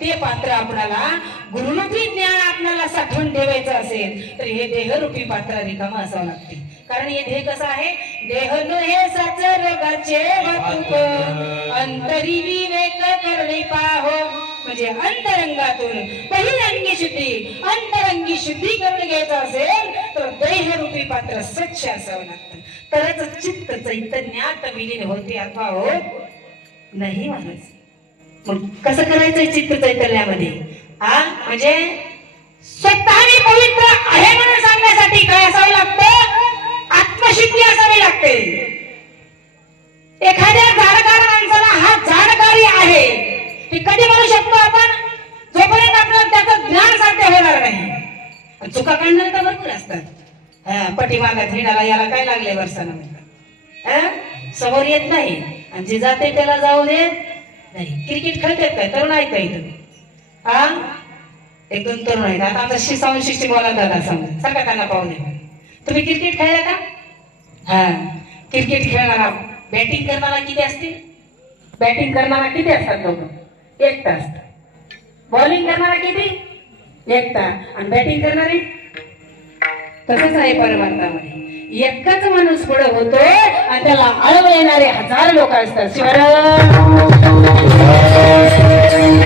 ते पात्र आपल्याला गुरुरूपी ज्ञान आपल्याला साठवून ठेवायचं असेल तर हे देहरूपी पात्र रिकामा असावं लागते. कारण हे देह कसं आहे, देह नहे साचर रोगाचे वाहतूक, अंतरी विवेक करणे पाहो. म्हणजे अंतरंगातून बहिरंगी शुद्धी, अंतरंगी शुद्धीकरण घ्यायचं असेल तर देहरूपी पात्र स्वच्छ असावं लागतं. तरच चित्त चैतन्यात विलीन होते अथवा होत नाही महाराज. मग कसं करायचंय चित्त चैतन्यामध्ये? म्हणजे स्वतःने पवित्र आहे म्हणून सांगण्यासाठी काय असावं लागतं? आत्मशुद्धी असावी लागते. एखाद्या जाणकार माणसाला हा जाणकारी आहे हे कधी म्हणू शकतो आपण? जोपर्यंत आपल्याला त्याचं ज्ञान साध्य होणार नाही. चुका काढणार तर भरपूर असतात. पटीमागात हिंडाला याला काय लागले वर्षानं समोर येत नाही आणि जे जाते त्याला जाऊ देत नाही. क्रिकेट खेळतात काय? तरुण आहेत का इथं? एक दोन तरुण आहेत. आता आमचा शिष्टी बोला दादा सांगा सगळ्या त्यांना पाहून तुम्ही क्रिकेट खेळला का? क्रिकेट खेळणारा बॅटिंग करणारा किती असतील? बॅटिंग करणारा किती असतात लोक? एकटा असतात. बॉलिंग करणारा किती? एकटा. आणि बॅटिंग करणारे तसंच आहे परमार्थामध्ये. एकच माणूस पुढे होतो आणि त्याला आळव येणारे हजार लोक असतात. शिवराम